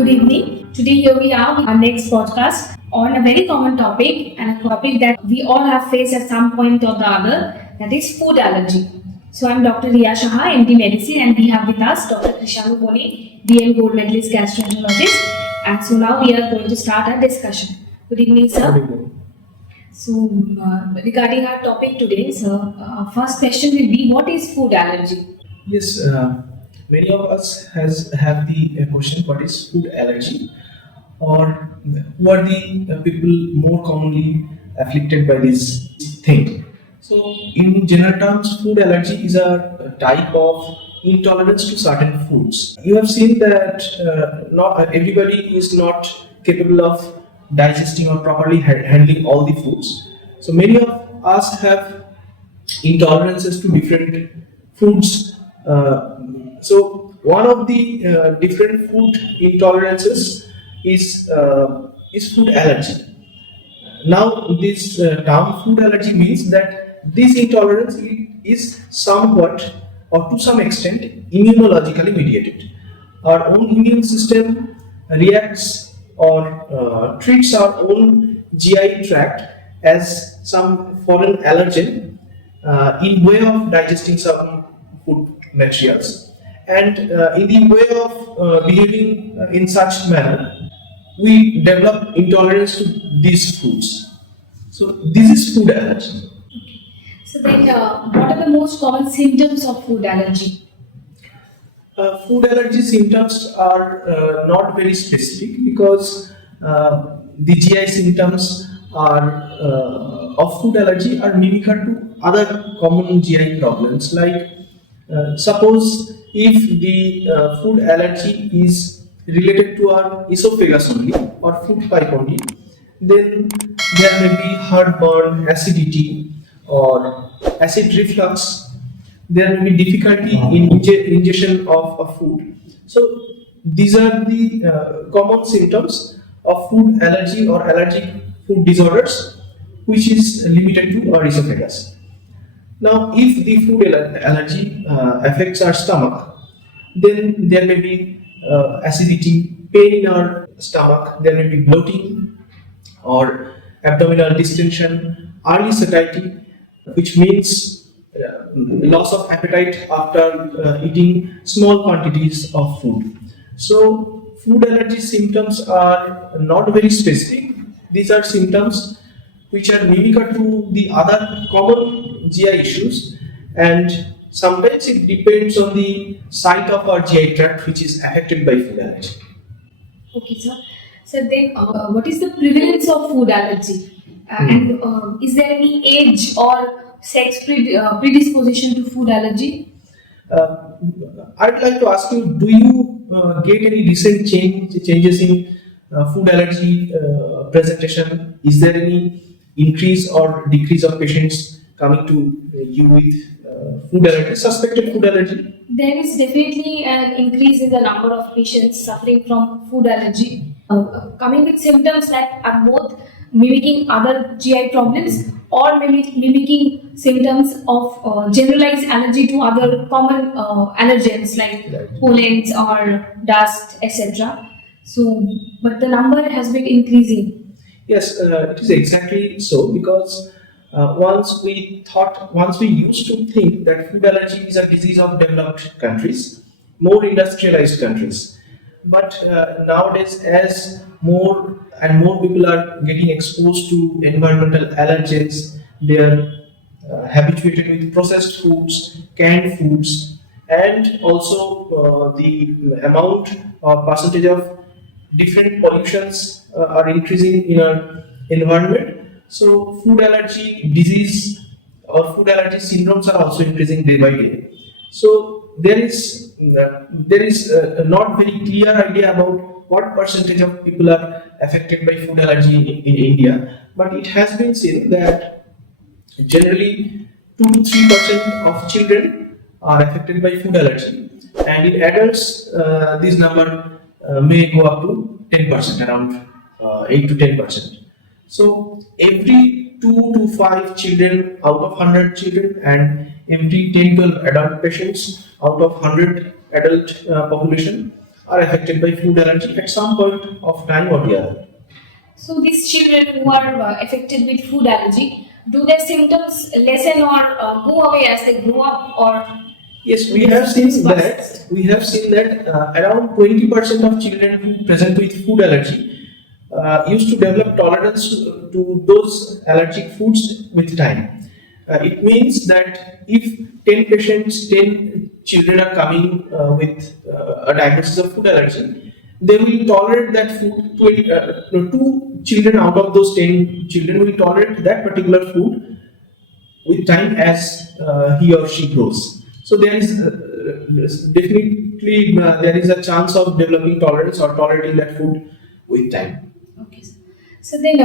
Good evening. Today here we are with our next podcast on a very common topic and a topic that we all have faced at some point or the other, that is food allergy. So I'm Dr. Riya Saha, MD Medicine, and we have with us Dr. Krishanu, BL Gold Medalist Gastroenterologist. And so now we are going to start our discussion. Good evening, sir. Good evening. So regarding our topic today, sir, first question will be, what is food allergy? Yes, many of us have the question, what is food allergy, or who are the people more commonly afflicted by this thing. So in general terms, food allergy is a type of intolerance to certain foods. You have seen that not everybody is not capable of digesting or properly handling all the foods. So many of us have intolerances to different foods. So one of the different food intolerances is food allergy. Now, this term food allergy means that this intolerance is somewhat or to some extent immunologically mediated. Our own immune system reacts or treats our own GI tract as some foreign allergen in way of digesting some food materials, and in the way of behaving in such manner, we develop intolerance to these foods. So this is food allergy. So then, what are the most common symptoms of food allergy? Food allergy symptoms are not very specific because the GI symptoms are of food allergy are mimicked to other common GI problems. Like suppose if the food allergy is related to our esophagus only or food pipe only, then there may be heartburn, acidity, or acid reflux. There may be difficulty in ingestion of food. So these are the common symptoms of food allergy or allergic food disorders, which is limited to our esophagus. Now, if the food allergy affects our stomach, then there may be acidity, pain in our stomach, there may be bloating or abdominal distension, early satiety, which means loss of appetite after eating small quantities of food. So, food allergy symptoms are not very specific. These are symptoms which are mimicked to the other common GI issues, and sometimes it depends on the site of our GI tract which is affected by food allergy. Okay, sir. So then, what is the prevalence of food allergy? And is there any age or sex predisposition to food allergy? I'd like to ask you, do you get any recent changes in food allergy presentation? Is there any increase or decrease of patients coming to you with food allergy, suspected food allergy? There is definitely an increase in the number of patients suffering from food allergy, coming with symptoms that are both mimicking other GI problems or mimicking symptoms of generalized allergy to other common allergens like pollens or dust, etc. So, but the number has been increasing. Yes, it is exactly so, because once we used to think that food allergy is a disease of developed countries, more industrialized countries. But nowadays, as more and more people are getting exposed to environmental allergens, they are habituated with processed foods, canned foods, and also the amount or percentage of different pollutions are increasing in our environment. So food allergy disease or food allergy syndromes are also increasing day by day. So there is not very clear idea about what percentage of people are affected by food allergy in India, but it has been seen that generally 2 to 3% of children are affected by food allergy, and in adults this number may go up to 10%, around 8 to 10%. So every 2 to 5 children out of 100 children and every 10 to 12 adult patients out of 100 adult population are affected by food allergy at some point of time or the other. So these children who are affected with food allergy, do their symptoms lessen or go away as they grow up, or Yes, we have seen that. We have seen that around 20% of children who present with food allergy used to develop tolerance to those allergic foods with time. It means that if 10 patients, 10 children are coming with a diagnosis of food allergy, they will tolerate that food. Two children out of those 10 children will tolerate that particular food with time as he or she grows. So there is definitely there is a chance of developing tolerance or tolerating that food with time. okay. So then,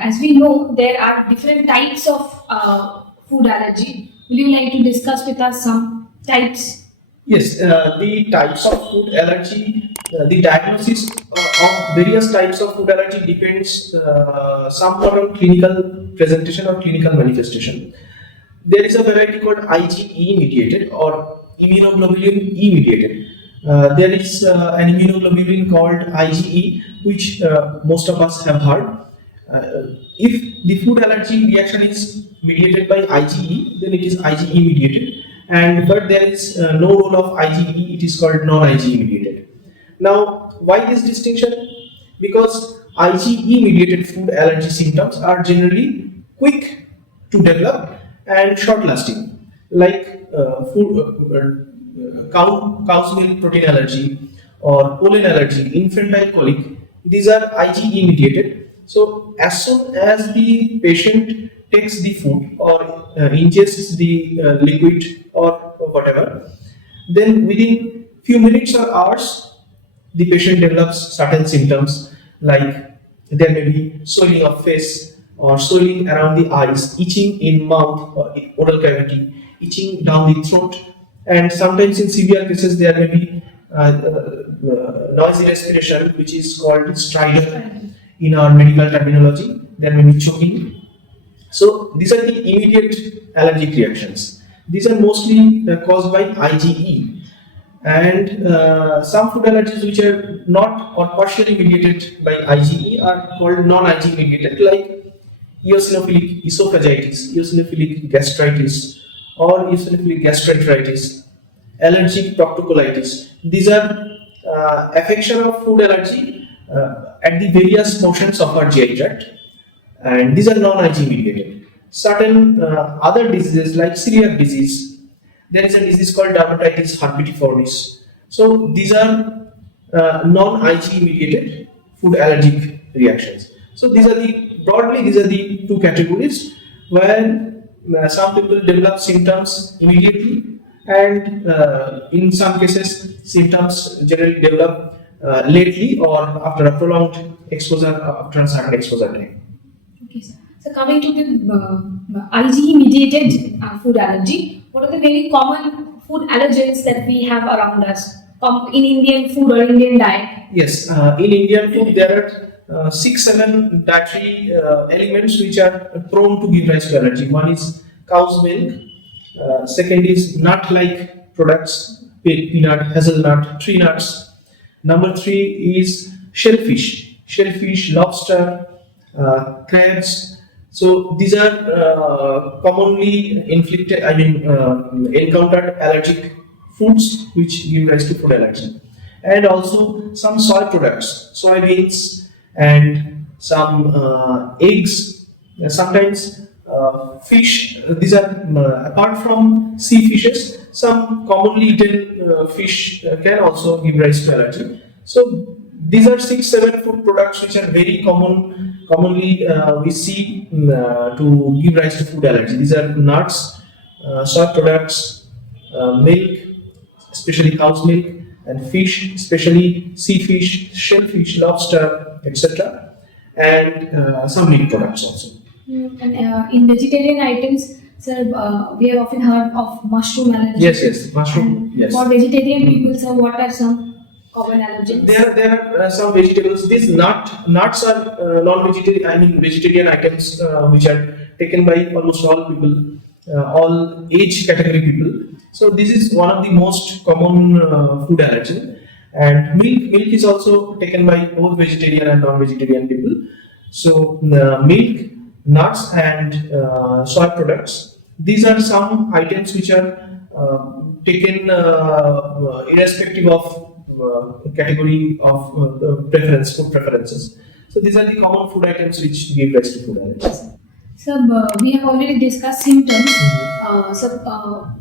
as we know, there are different types of food allergy. Will you like to discuss with us some types? Yes, the types of food allergy, the diagnosis of various types of food allergy depends somewhat on clinical presentation or clinical manifestation. There is a variety called IgE mediated or immunoglobulin E mediated. There is an immunoglobulin called IgE, which most of us have heard. If the food allergy reaction is mediated by IgE, then it is IgE mediated. And but there is no role of IgE; it is called non-IgE mediated. Now, why this distinction? Because IgE mediated food allergy symptoms are generally quick to develop and short lasting, like cow's milk protein allergy or pollen allergy, infantile colic. These are IgE mediated. So as soon as the patient takes the food or ingests the liquid or whatever, then within few minutes or hours, the patient develops certain symptoms like there may be swelling of face or swelling around the eyes, itching in mouth or oral cavity, itching down the throat, and sometimes in severe cases there may be noisy respiration, which is called stridor in our medical terminology. There may be choking. So these are the immediate allergic reactions. These are mostly caused by IgE, and some food allergies which are not or partially mediated by IgE are called non-IgE mediated, like eosinophilic esophagitis, eosinophilic gastritis, or eosinophilic gastroenteritis, allergic proctocolitis. These are affection of food allergy at the various portions of our GI tract, and these are non-IgE mediated. Certain other diseases like celiac disease, there is a disease called dermatitis herpetiformis. So these are non-IgE mediated food allergic reactions. So these are the two categories where some people develop symptoms immediately, and in some cases symptoms generally develop lately or after a prolonged exposure, after a certain exposure time. Okay, sir. So coming to the IgE mediated food allergy, what are the very common food allergens that we have around us in Indian food or Indian diet? Yes, in Indian food there are 6-7 dietary elements which are prone to give rise to allergy. One is cow's milk, second is nut-like products, peanut, hazelnut, tree nuts. Number 3 is shellfish, lobster, crabs. So these are commonly encountered allergic foods which give rise to food allergy, and also some soy products, soybeans, and some eggs. Sometimes fish. These are apart from sea fishes, some commonly eaten fish can also give rise to allergy. So these are 6-7 food products which are very commonly we see to give rise to food allergy. These are nuts, soy products, milk, especially cow's milk, and fish, especially sea fish, shellfish, lobster, etc., and some meat products also. And in vegetarian items, sir, we have often heard of mushroom allergy. Yes, mushroom. And Yes. for vegetarian people, sir, what are some common allergens? There are some vegetables. These nuts are non-vegetarian. Vegetarian items which are taken by almost all people, all age category people. So this is one of the most common food allergen. And milk is also taken by both vegetarian and non-vegetarian people. So milk, nuts, and soy products. These are some items which are taken irrespective of category of preference, food preferences. So these are the common food items which give rise to food allergies. So we have already discussed symptoms. Mhm.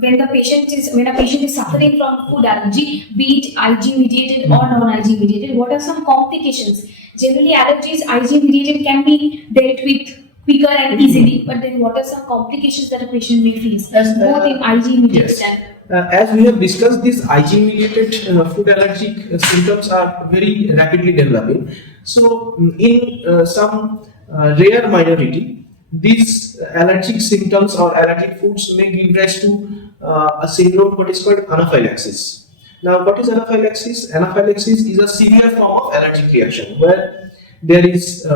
When a patient is suffering from food allergy, be it IG mediated or non-IG mediated, what are some complications? Generally, allergies IG mediated can be dealt with quicker and easily, but then what are some complications that a patient may face, both in IG mediated Yes. and As we have discussed, these IG-mediated food allergic symptoms are very rapidly developing. So, in some rare minority, these allergic symptoms or allergic foods may give rise to a syndrome what is called anaphylaxis. Now, what is anaphylaxis? Anaphylaxis is a severe form of allergic reaction where there is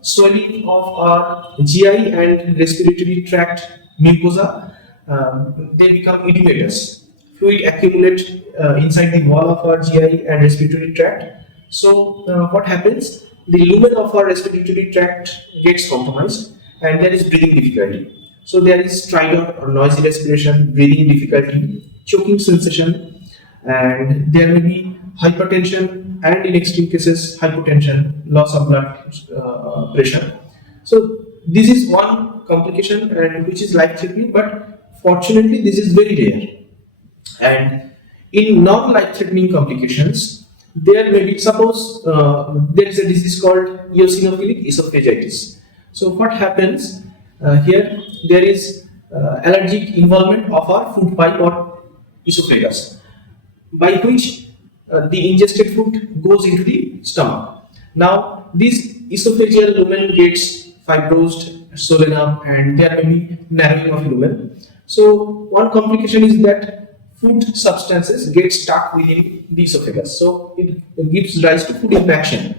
swelling of our GI and respiratory tract mucosa. They become edematous. Fluid accumulate inside the wall of our GI and respiratory tract. So what happens? The lumen of our respiratory tract gets compromised, and there is breathing difficulty. So there is strident or noisy respiration, breathing difficulty, choking sensation, and there may be hypertension and in extreme cases hypotension, loss of blood pressure. So this is one complication and which is life-threatening, but fortunately this is very rare. And in non-life-threatening complications, there may be, suppose there is a disease called eosinophilic esophagitis. So what happens here? There is allergic involvement of our food pipe or esophagus, by which the ingested food goes into the stomach. Now, this esophageal lumen gets fibrosed, swollen up, and there may be narrowing of lumen. So, one complication is that food substances get stuck within the esophagus. So, it gives rise to food impaction.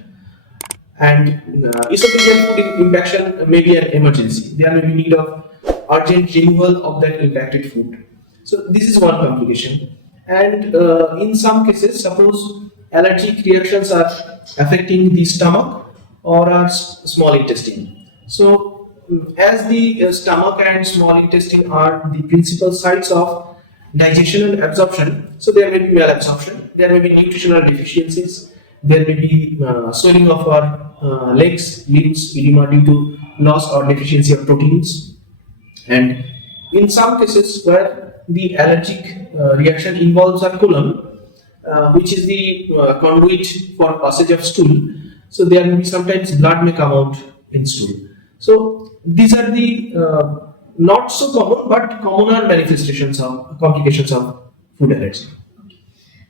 And esophageal food impaction may be an emergency. There may be need of urgent removal of that impacted food. So this is one complication. And in some cases, suppose allergic reactions are affecting the stomach or our small intestine. So as the stomach and small intestine are the principal sites of digestion and absorption, so there may be malabsorption, there may be nutritional deficiencies, there may be swelling of our legs, limbs, edema due to loss or deficiency of proteins. And in some cases where the allergic reaction involves our colon, which is the conduit for passage of stool, so there may be sometimes blood may come out in stool. So these are the not so common but commoner manifestations of complications of food allergy.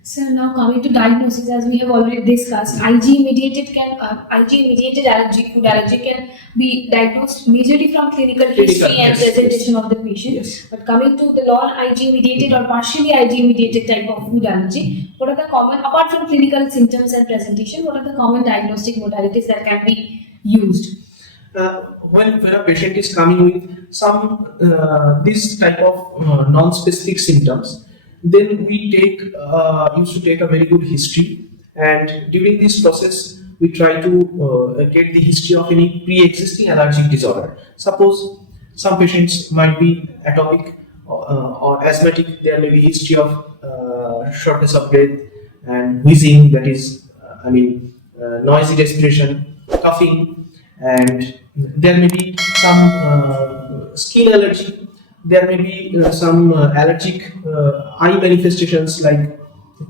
So now coming to diagnosis, as we have already discussed, IG-mediated allergy, food allergy can be diagnosed majorly from clinical history and yes, presentation of the patient. Yes. But coming to the non-IG-mediated or partially IG-mediated type of food allergy, what are the common, apart from clinical symptoms and presentation, what are the common diagnostic modalities that can be used? When a patient is coming with some this type of non-specific symptoms, then we used to take a very good history, and during this process we try to get the history of any pre-existing allergic disorder. Suppose some patients might be atopic or asthmatic, there may be history of shortness of breath and wheezing, that is noisy respiration, coughing, and there may be some skin allergy. There may be some allergic eye manifestations like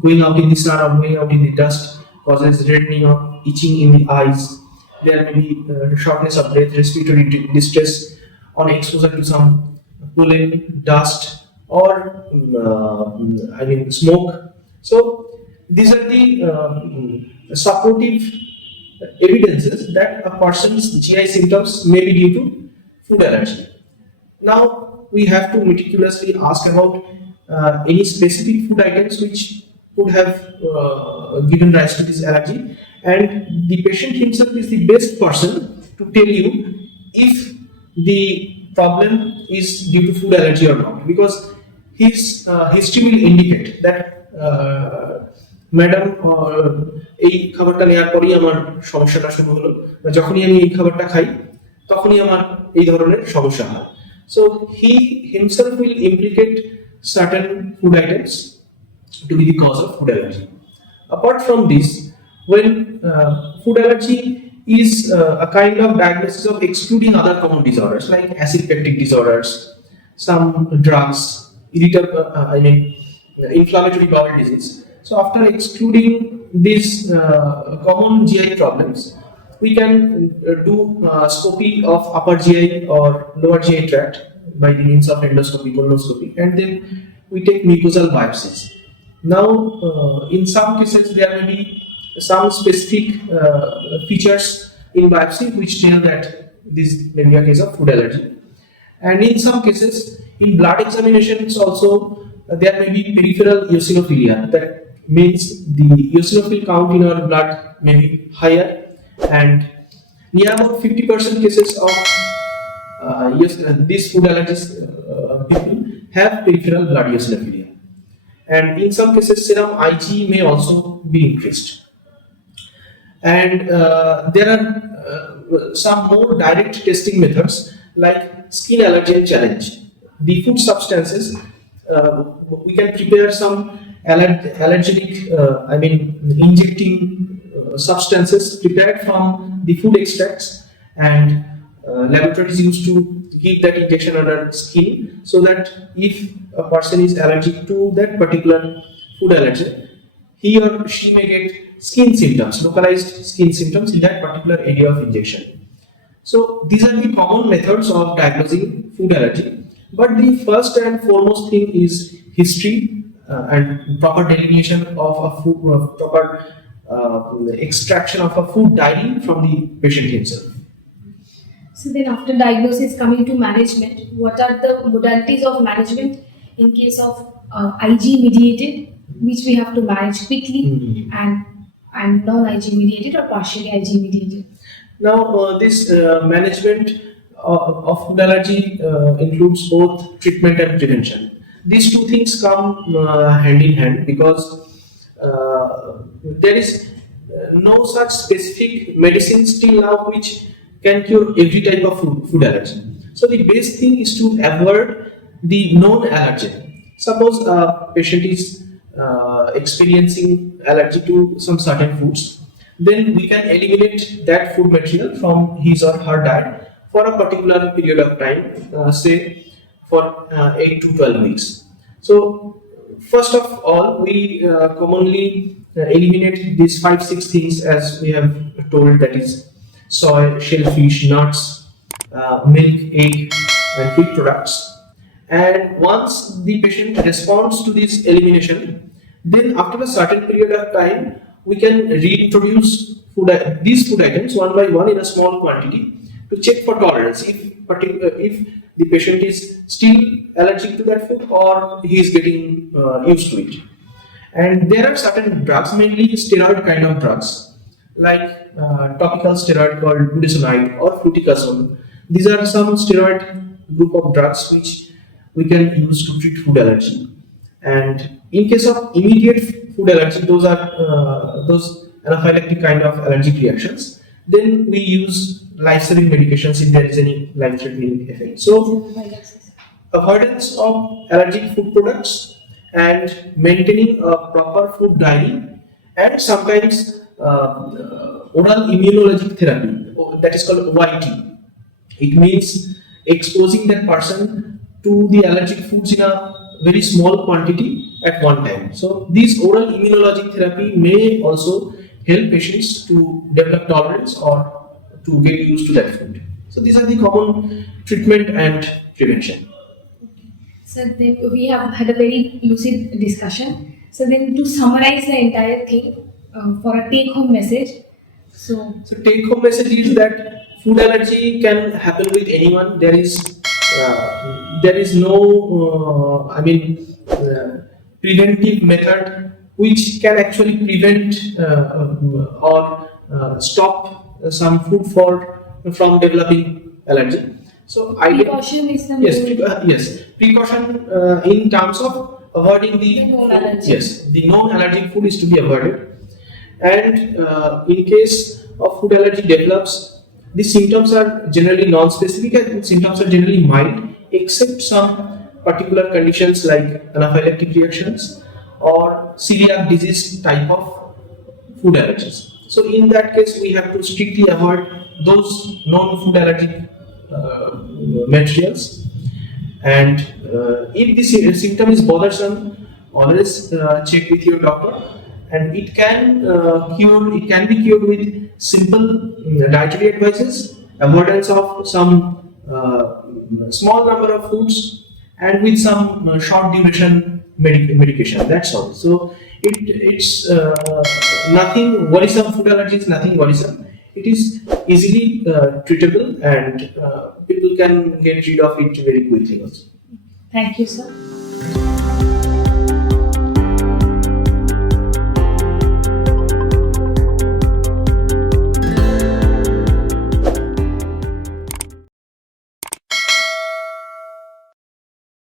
going out in the sun or going out in the dust causes reddening or itching in the eyes. There may be shortness of breath, respiratory distress on exposure to some pollen, dust, or smoke. So these are the supportive evidences that a person's GI symptoms may be due to food allergy. Now, we have to meticulously ask about any specific food items which could have given rise to this allergy, and the patient himself is the best person to tell you if the problem is due to food allergy or not, because his history will indicate that madam এই খাবারটা নেওয়ার পরেই আমার সমস্যাটা শুরু হলো, বা যখনই আমি এই খাবারটা খাই তখনই আমার এই ধরনের সমস্যা হয়। So he himself will implicate certain food items to be the cause of food allergy. Apart from this, when food allergy is a kind of diagnosis of excluding other common disorders like acid peptic disorders, some drugs, inflammatory bowel disease. So after excluding these common GI problems, we can do scopy of upper GI or lower GI tract by the means of endoscopy, colonoscopy, and then we take mucosal biopsies. Now, in some cases, there may be some specific features in biopsy which tell that this may be a case of food allergy. And in some cases, in blood examinations also, there may be peripheral eosinophilia. That means the eosinophil count in our blood may be higher, and near about 50% cases of these food allergies people have peripheral blood eosinophilia. And in some cases, serum Ig may also be increased. And there are some more direct testing methods like skin allergen challenge. The food substances, we can prepare some allergenic, injecting substances prepared from the food extracts, and laboratories used to give that injection under skin, so that if a person is allergic to that particular food allergen, he or she may get skin symptoms, localized skin symptoms in that particular area of injection. So these are the common methods of diagnosing food allergy. But the first and foremost thing is history and proper delineation of a food, proper extraction of a food diary from the patient himself. So then after diagnosis, coming to management, what are the modalities of management in case of Ig mediated, which we have to manage quickly, and non-Ig mediated or partially Ig mediated? Now this management of food allergy includes both treatment and prevention. These two things come hand in hand, because there is no such specific medicine still now which can cure every type of food allergy. So the best thing is to avoid the known allergen. Suppose a patient is experiencing allergy to some certain foods, then we can eliminate that food material from his or her diet for a particular period of time, say for 8 to 12 weeks. So first of all, we commonly eliminate these 5-6 things as we have told, that is soy, shellfish, nuts, milk, egg, and wheat products. And once the patient responds to this elimination, then after a certain period of time, we can reintroduce these food items one by one in a small quantity to check for tolerance, if the patient is still allergic to that food or he is getting used to it. And there are certain drugs, mainly steroid kind of drugs, like topical steroid called budesonide or fluticasone. These are some steroid group of drugs which we can use to treat food allergy. And in case of immediate food allergy, those are those anaphylactic kind of allergic reactions, then we use life-saving medications if there is any life-threatening effect. So avoidance of allergic food products and maintaining a proper food diary, and sometimes oral immunologic therapy, that is called OIT. It means exposing that person to the allergic foods in a very small quantity at one time. So this oral immunologic therapy may also help patients to develop tolerance or to get used to that food. So these are the common treatment and prevention. So then we have had a very lucid discussion. So then to summarize the entire thing for a take-home message. So take-home message is that food allergy can happen with anyone. There is no preventive method which can actually prevent or stop some food from developing allergy. So precaution is the precaution in terms of avoiding the The known food- allergy. yes, the known allergic food is to be avoided. And in case of food allergy develops, the symptoms are generally non-specific and symptoms are generally mild, except some particular conditions like anaphylactic reactions or celiac disease type of food allergies. So in that case, we have to strictly avoid those known food allergic materials. And if this symptom is bothersome, always check with your doctor. And it can it can be cured with simple dietary advices, avoidance of some small number of foods, and with some short duration medication. That's all. So it's nothing worrisome. Food allergy is nothing worrisome. It is easily treatable, and people can get rid of it very quickly also. Thank you, sir.